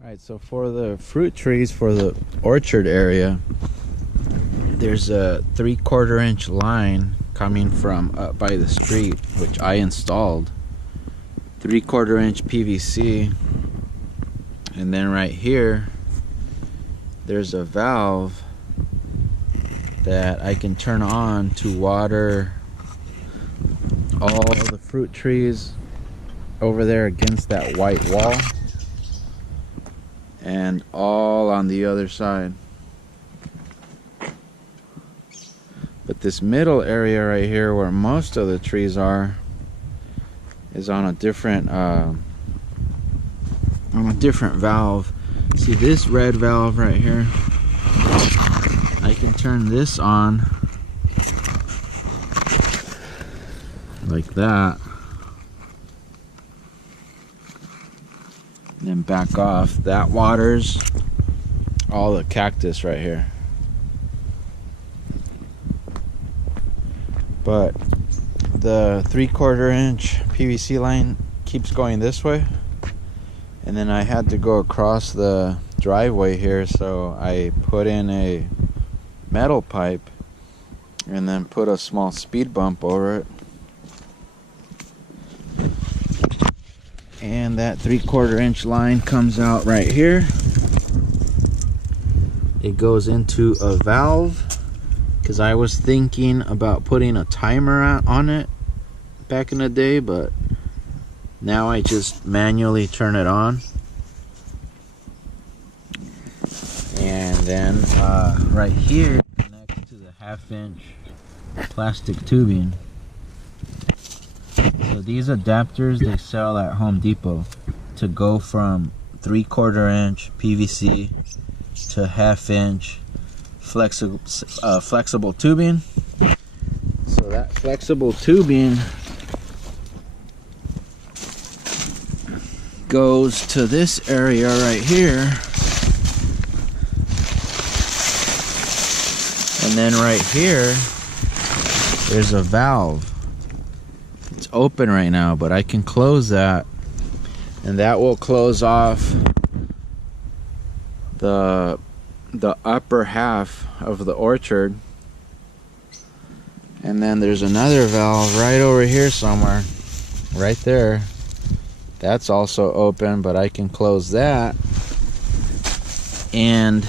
Alright, so for the fruit trees for the orchard area, there's a 3/4 inch line coming from up by the street, which I installed. 3/4 inch PVC, and then right here there's a valve that I can turn on to water all the fruit trees over there against that white wall, and all on the other side. But this middle area right here where most of the trees are is on a different valve. See this red valve right here? I can turn this on like that, and then back off. That waters all the cactus right here. But the 3/4 inch PVC line keeps going this way, and then I had to go across the driveway here, so I put in a metal pipe and then put a small speed bump over it, and that 3/4 inch line comes out right here. It goes into a valve, because I was thinking about putting a timer on it back in the day, but now I just manually turn it on. And then right here connects to the 1/2 inch plastic tubing. So these adapters they sell at Home Depot to go from 3/4 inch PVC to 1/2 inch flexible tubing. So that flexible tubing goes to this area right here, and then right here there's a valve. It's open right now, but I can close that, and that will close off the upper half of the orchard. And then there's another valve right over here somewhere, right there. That's also open, but I can close that, and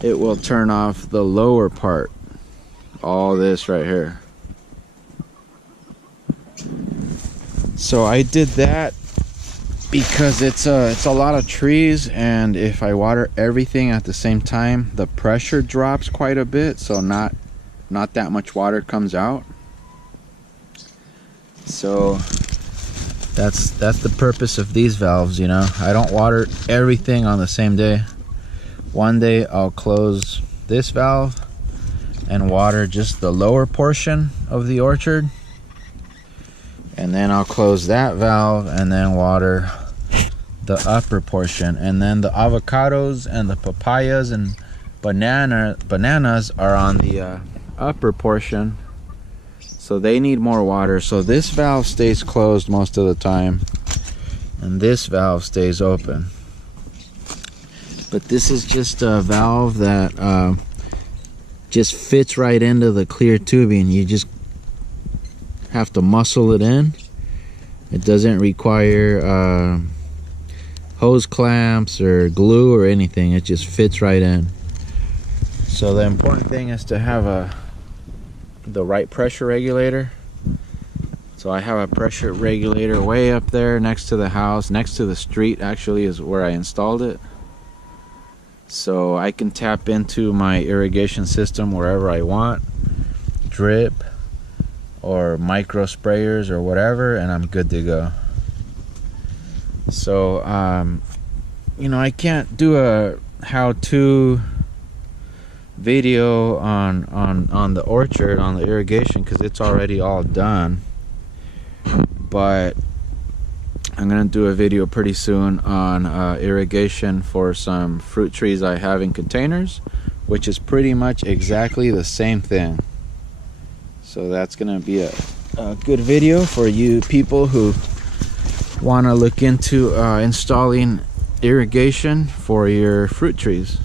it will turn off the lower part, all this right here. So I did that because it's a lot of trees, and if I water everything at the same time, the pressure drops quite a bit, so not that much water comes out. So that's the purpose of these valves, you know. I don't water everything on the same day. One day I'll close this valve and water just the lower portion of the orchard, and then I'll close that valve and then water the upper portion. And then the avocados and the papayas and bananas are on the upper portion, so they need more water. So this valve stays closed most of the time, and this valve stays open. But this is just a valve that just fits right into the clear tubing. You just have to muscle it in. It doesn't require hose clamps or glue or anything. It just fits right in. So the important thing is to have the right pressure regulator. So I have a pressure regulator way up there next to the house, next to the street actually is where I installed it. So I can tap into my irrigation system wherever I want, drip or micro sprayers or whatever, and I'm good to go. So you know, I can't do a how-to video on the orchard, on the irrigation, because it's already all done. But I'm gonna do a video pretty soon on irrigation for some fruit trees I have in containers, which is pretty much exactly the same thing. So that's gonna be a good video for you people who want to look into installing irrigation for your fruit trees.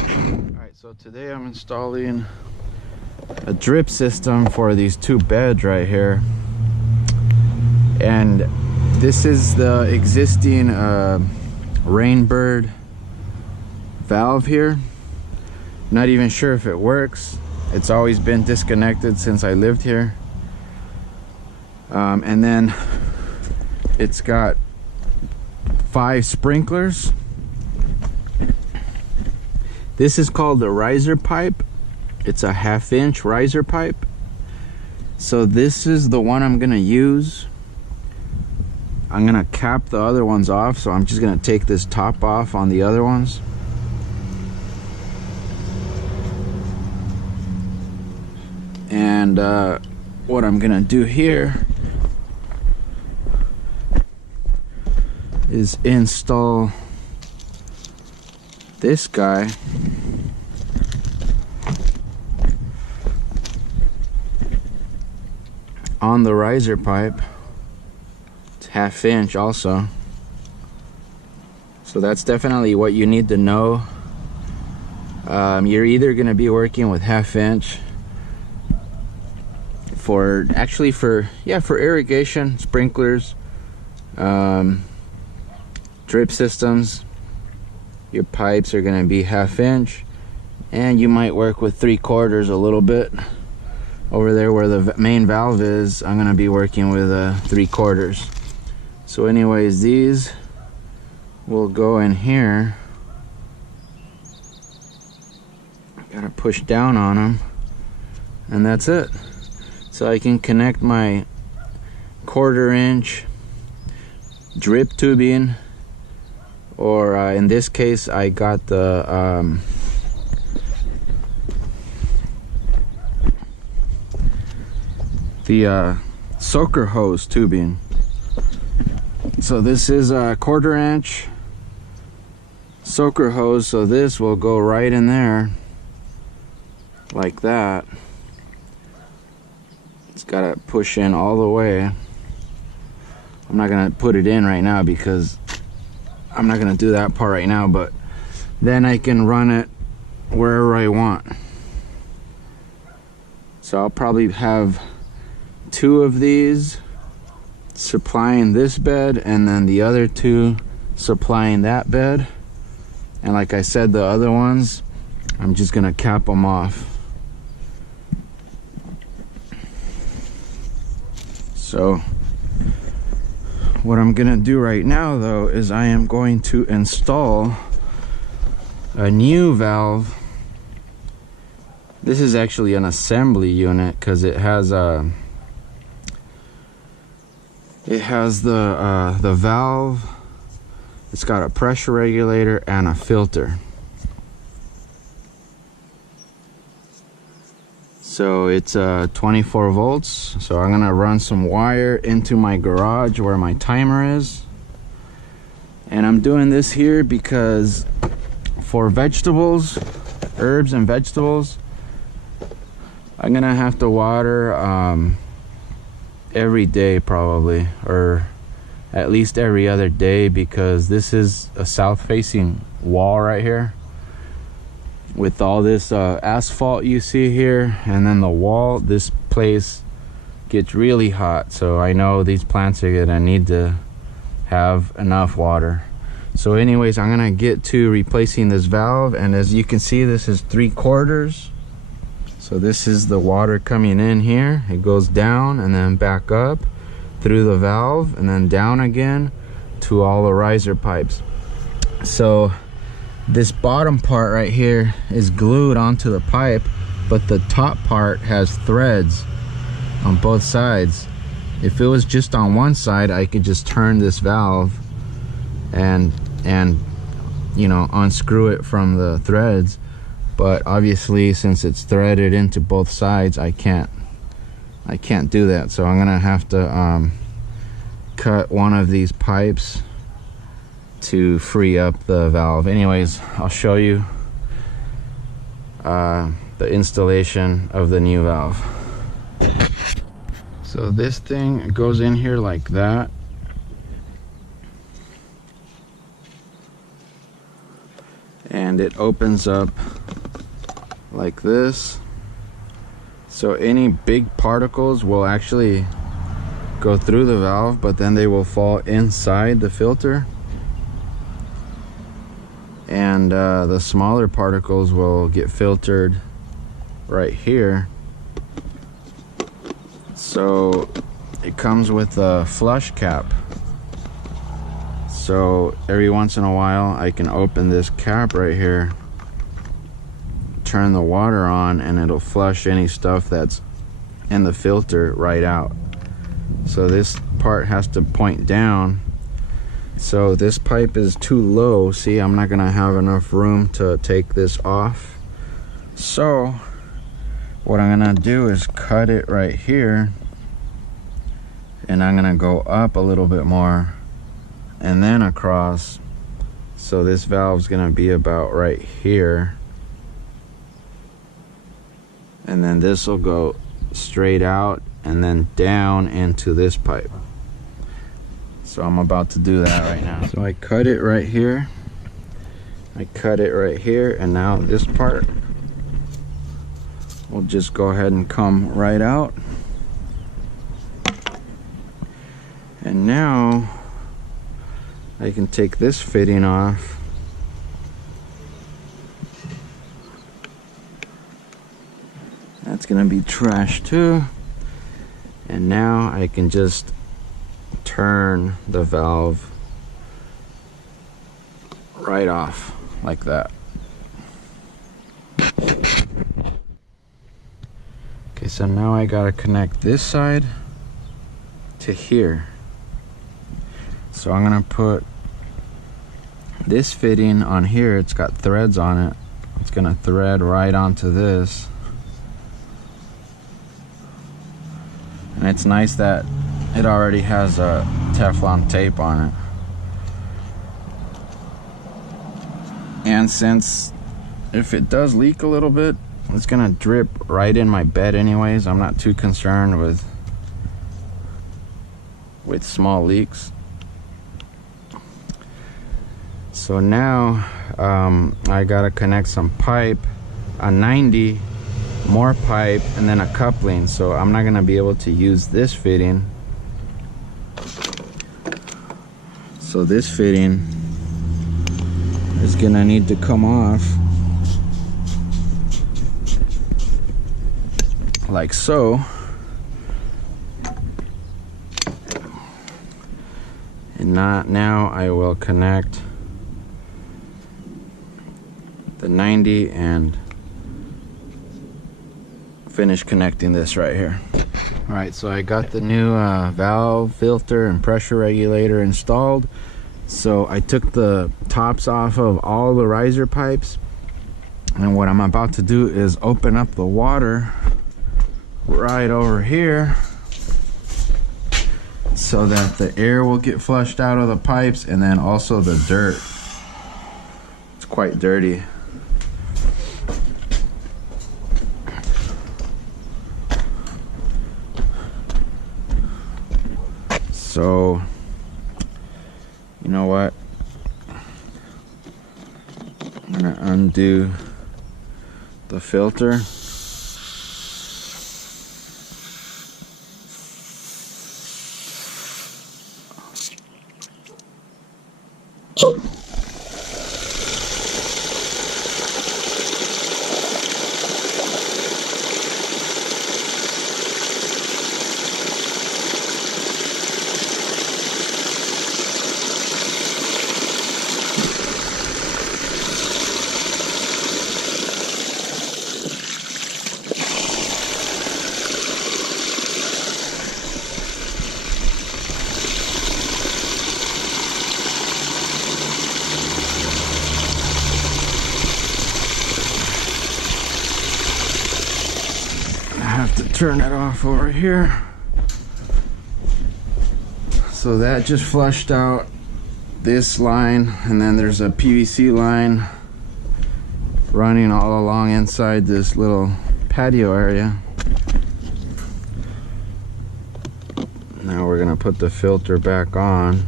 Alright, so today I'm installing a drip system for these two beds right here. And this is the existing Rainbird valve here. Not even sure if it works. It's always been disconnected since I lived here. And then it's got 5 sprinklers. This is called the riser pipe. It's a 1/2 inch riser pipe. So this is the one I'm gonna use. I'm gonna cap the other ones off, so I'm just gonna take this top off on the other ones. And what I'm gonna do here is install this guy on the riser pipe. It's 1/2 inch also, so that's definitely what you need to know. You're either going to be working with 1/2 inch for irrigation, sprinklers, drip systems. Your pipes are going to be 1/2 inch, and you might work with 3/4 a little bit. Over there where the main valve is, I'm going to be working with 3/4. So anyways, these will go in here. Gotta push down on them, and that's it. So I can connect my 1/4 inch drip tubing, or in this case I got the soaker hose tubing. So this is a 1/4 inch soaker hose, so this will go right in there like that. It's gotta push in all the way. I'm not gonna put it in right now because I'm not gonna do that part right now, but then I can run it wherever I want. So I'll probably have 2 of these supplying this bed, and then the other 2 supplying that bed. And like I said, the other ones, I'm just gonna cap them off. So what I'm gonna do right now though is I am going to install a new valve. This is actually an assembly unit because it has the valve. It's got a pressure regulator and a filter. So it's 24 volts. So I'm gonna run some wire into my garage where my timer is. And I'm doing this here because for vegetables, herbs and vegetables, I'm gonna have to water every day probably, or at least every other day, because this is a south facing wall right here with all this asphalt you see here, and then the wall. This place gets really hot, so I know these plants are gonna need to have enough water. So anyways, I'm gonna get to replacing this valve, and as you can see, this is 3/4. So this is the water coming in here. It goes down and then back up through the valve and then down again to all the riser pipes. So this bottom part right here is glued onto the pipe, but the top part has threads on both sides. If it was just on one side, I could just turn this valve and you know, unscrew it from the threads. But obviously, since it's threaded into both sides, I can't do that. So I'm gonna have to cut one of these pipes to free up the valve. Anyways, I'll show you the installation of the new valve. So this thing goes in here like that, and it opens up like this. So any big particles will actually go through the valve, but then they will fall inside the filter, and the smaller particles will get filtered right here. So it comes with a flush cap, so every once in a while I can open this cap right here, turn the water on, and it'll flush any stuff that's in the filter right out. So this part has to point down. So this pipe is too low. See, I'm not gonna have enough room to take this off. So what I'm gonna do is cut it right here, and I'm gonna go up a little bit more and then across. So this valve's gonna be about right here, and then this will go straight out and then down into this pipe. So I'm about to do that right now. So I cut it right here, I cut it right here, and now this part will just go ahead and come right out. And now I can take this fitting off. That's gonna be trash too. And now I can just turn the valve right off like that. Okay, so now I gotta connect this side to here. So I'm gonna put this fitting on here. It's got threads on it. It's gonna thread right onto this. And it's nice that it already has a Teflon tape on it. And since if it does leak a little bit, it's gonna drip right in my bed anyways. I'm not too concerned with small leaks. So now I gotta connect some pipe, a 90, more pipe, and then a coupling. So I'm not gonna be able to use this fitting. So this fitting is gonna need to come off like so. And now I will connect the 90 and finish connecting this right here. All right, so I got the new valve, filter, and pressure regulator installed. So I took the tops off of all the riser pipes, and what I'm about to do is open up the water right over here so that the air will get flushed out of the pipes, and then also the dirt. It's quite dirty. So, you know what? I'm gonna undo the filter. Turn it off over here. So that just flushed out this line, and then there's a PVC line running all along inside this little patio area. Now we're gonna put the filter back on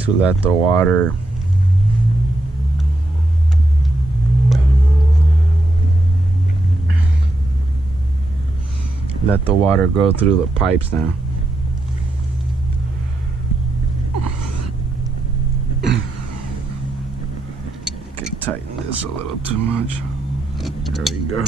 to let the water let the water go through the pipes now. Could tighten this a little too much. There we go.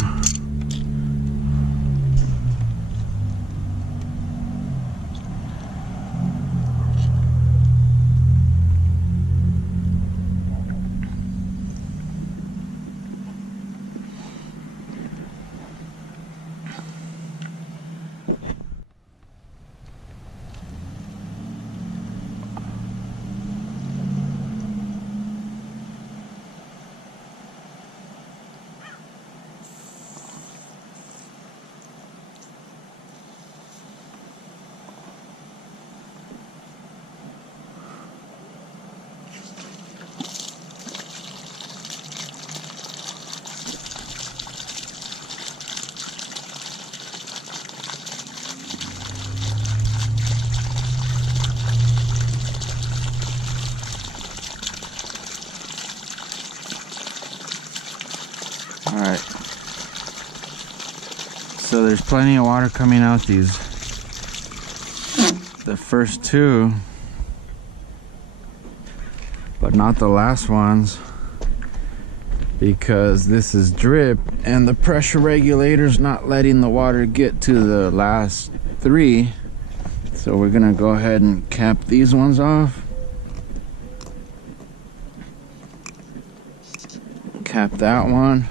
Alright, so there's plenty of water coming out these. The first two, but not the last ones, because this is drip and the pressure regulator's not letting the water get to the last three. So we're gonna go ahead and cap these ones off. Cap that one.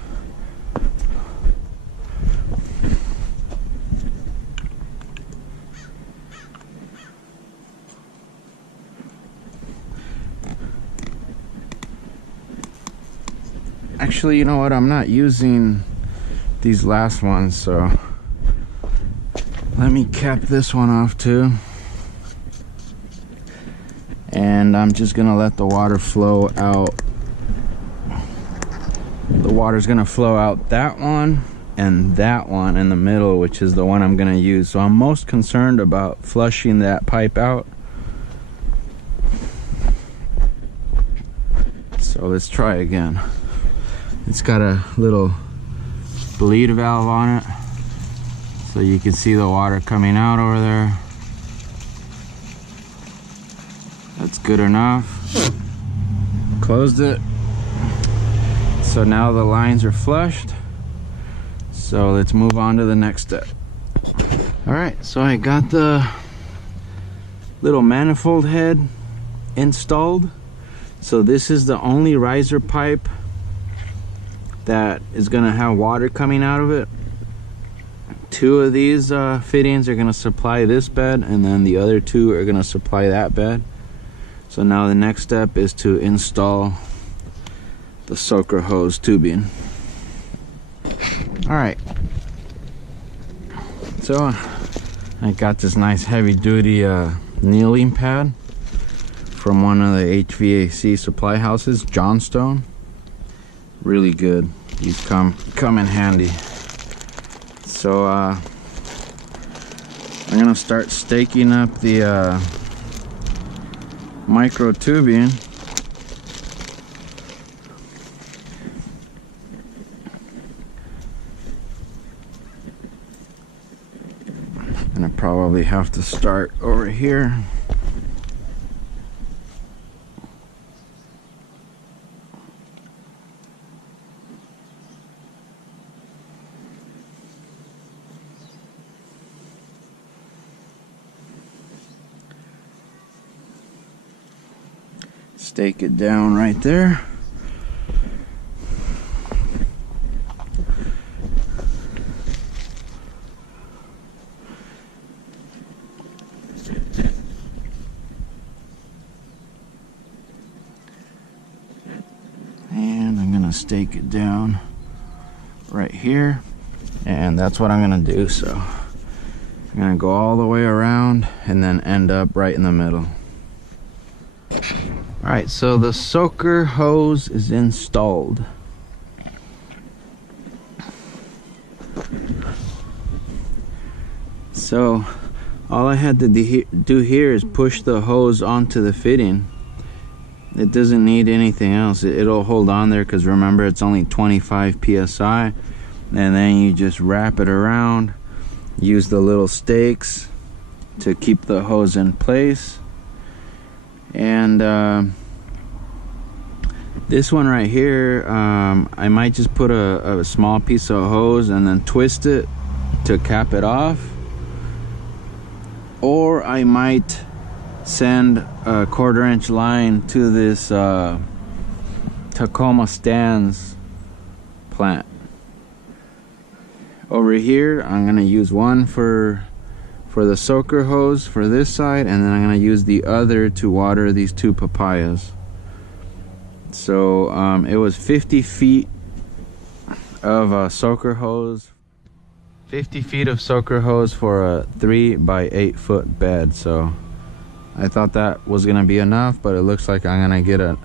Actually, you know what? I'm not using these last ones, so let me cap this one off too. And I'm just gonna let the water flow out. The water's gonna flow out that one and that one in the middle, which is the one I'm gonna use. So I'm most concerned about flushing that pipe out. So let's try again. It's got a little bleed valve on it, so you can see the water coming out over there. That's good enough. Closed it. So now the lines are flushed. So let's move on to the next step. Alright, so I got the little manifold head installed. So this is the only riser pipe that is gonna have water coming out of it. Two of these fittings are gonna supply this bed, and then the other two are gonna supply that bed. So now the next step is to install the soaker hose tubing. Alright, so I got this nice heavy duty kneeling pad from one of the HVAC supply houses, Johnstone. Really good. These come in handy. So I'm gonna start staking up the micro tubing. And I probably have to start over here. Stake it down right there. And I'm gonna stake it down right here, and that's what I'm gonna do. So I'm gonna go all the way around and then end up right in the middle. Alright, so the soaker hose is installed. So all I had to do here is push the hose onto the fitting. It doesn't need anything else. It'll hold on there because remember it's only 25 psi, and then you just wrap it around. use the little stakes to keep the hose in place. And this one right here, I might just put a small piece of hose and then twist it to cap it off, or I might send a 1/4-inch line to this Tacoma stands plant. Over here I'm gonna use one for the soaker hose for this side, and then I'm gonna use the other to water these 2 papayas. So it was 50 feet of soaker hose. 50 feet of soaker hose for a 3 by 8 foot bed. So I thought that was gonna be enough, but it looks like I'm gonna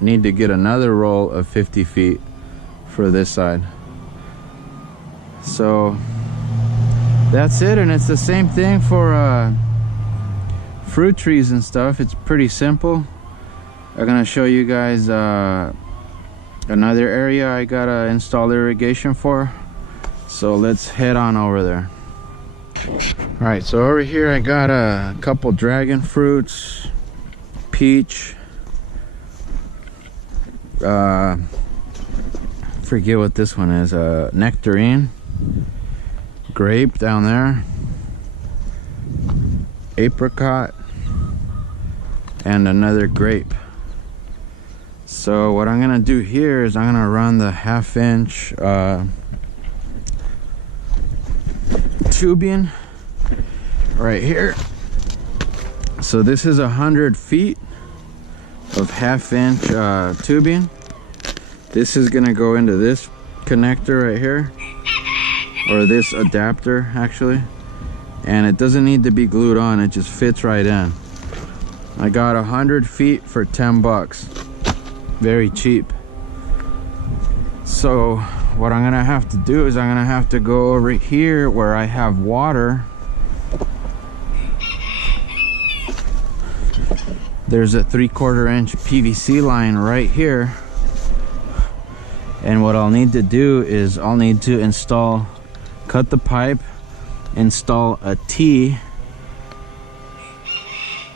need to get another roll of 50 feet for this side. So that's it, and it's the same thing for fruit trees and stuff. It's pretty simple. I'm gonna show you guys another area I gotta install irrigation for, so let's head on over there. All right, so over here I got a couple dragon fruits, peach, forget what this one is, nectarine, grape down there, apricot, and another grape. So what I'm gonna do here is I'm gonna run the 1/2-inch tubing right here. So this is 100 feet of 1/2-inch tubing. This is gonna go into this connector right here, or this adapter actually, and it doesn't need to be glued on, it just fits right in. I got 100 feet for 10 bucks. Very cheap. So what I'm gonna have to do is I'm gonna have to go over here where I have water. There's a 3/4-inch PVC line right here, and what I'll need to do is I'll need to cut the pipe, install a T,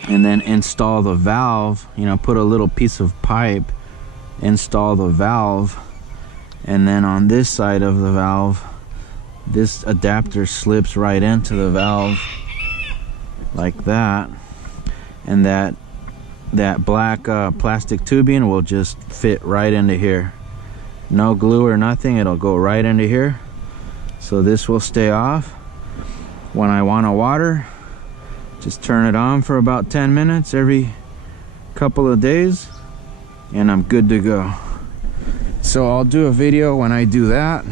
and then install the valve. You know, put a little piece of pipe, install the valve, and then on this side of the valve, this adapter slips right into the valve like that, and that black plastic tubing will just fit right into here. No glue or nothing, it'll go right into here. So this will stay off. When I want to water, just turn it on for about 10 minutes every couple of days, and I'm good to go. So I'll do a video when I do that.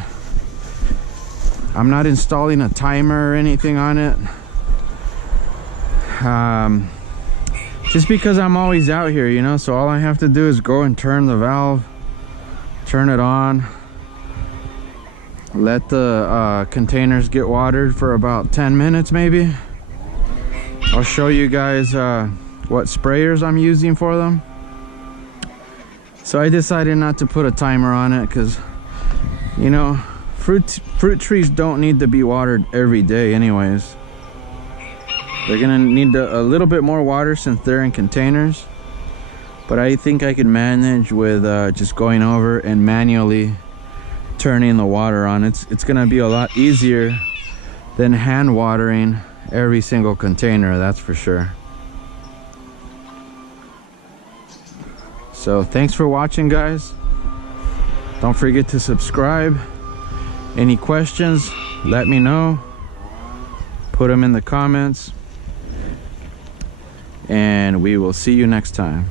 I'm not installing a timer or anything on it, just because I'm always out here, you know. So all I have to do is go and turn the valve, turn it on, let the containers get watered for about 10 minutes maybe. I'll show you guys what sprayers I'm using for them. So I decided not to put a timer on it because, you know, fruit trees don't need to be watered every day anyways. They're gonna need a little bit more water since they're in containers, but I think I can manage with just going over and manually turning the water on. It's gonna be a lot easier than hand watering every single container, that's for sure. So thanks for watching, guys. Don't forget to subscribe. Any questions, let me know. Put them in the comments, and we will see you next time.